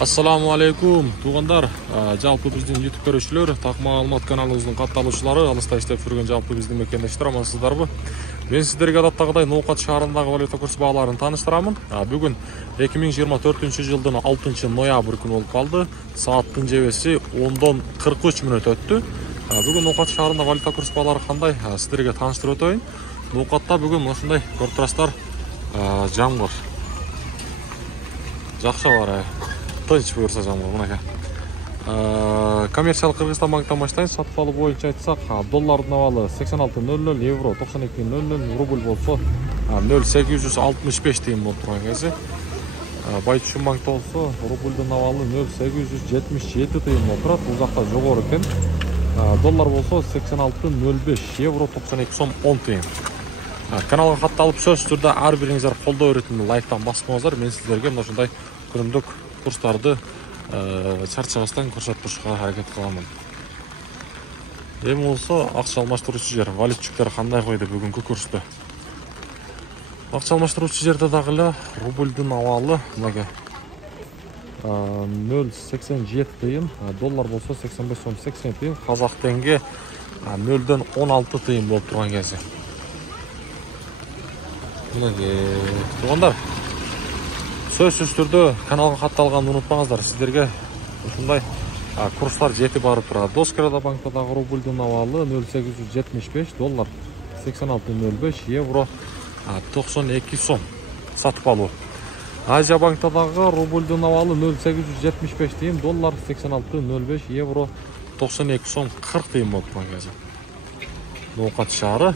Assalamu alaikum туғандар. Жалпы біздің YouTube көрушілер, Тақма Алмат каналымыздың катталушылары, алыста иштеп жүрген жалпы біздің мекендештер, амансыздарбы? Мен сіздерге адаттағыдай Ноқат шаарындагы валюта курс бааларын таныштырамын. Бүгін 2024 жылдың 6 ноябрь күнү болуп калды. Сааттын жебеси 10:43 мүнөт өттү. Бүгін Ноқат шаарында валюта курс баалары кандай сіздерге таныштырып өтөйүн. Ноқатта бүгін ушундай көрүп турасыздар, жамгыр. Жакшы бар. Тынч буюрса жамгыр мынакей. Коммерциялык Кыргызстан банктан баштайын. Сатып алуу боюнча айтсак, доллардын абалы 86.00, евро 92.00, рубль болсо 0,865 тыйын болуп турган кези. Байтүшүн банкта болсо рубльдун абалы 0,877 тыйын болуп турат. Бул жакта жогору экен. Доллар болсо 86.05, евро 92 сом 10 тыйын. Каналга катталып сөзсүз түрдө ар бириңиздер колдоо өтүнү лайктан басыңыздар. Мен сиздерге ушундай күнүмдүк курстарды чарчабастан көрсөтүп турушка аракет кыламын. Эми болсо акча алмаштыруучу жер, валютчуктар кандай койду бүгүнкү курсту? Акча алмаштыруучу жерде дагы эле рубльдун абалы мынакей 0,87 тыйын, доллар болсо 85 сом 80 тыйын, казак тенге 0,16 тыйын болуп турган кези. Мынакей туугандар, сөзсүз түрдө каналга катталганды унутпаңыздар. Сиздерге ушундай курстар жетип барып турат. Доскрада банкта дагы рубльдун абалы 0,875, доллар 86.05, евро 92 сом сатып алуу. Азия банкта дагы рубльдун абалы 0,875 тыйын, доллар 86.05, евро 92 сом 40 тыйын болуп турган кези. Ноқат шаары.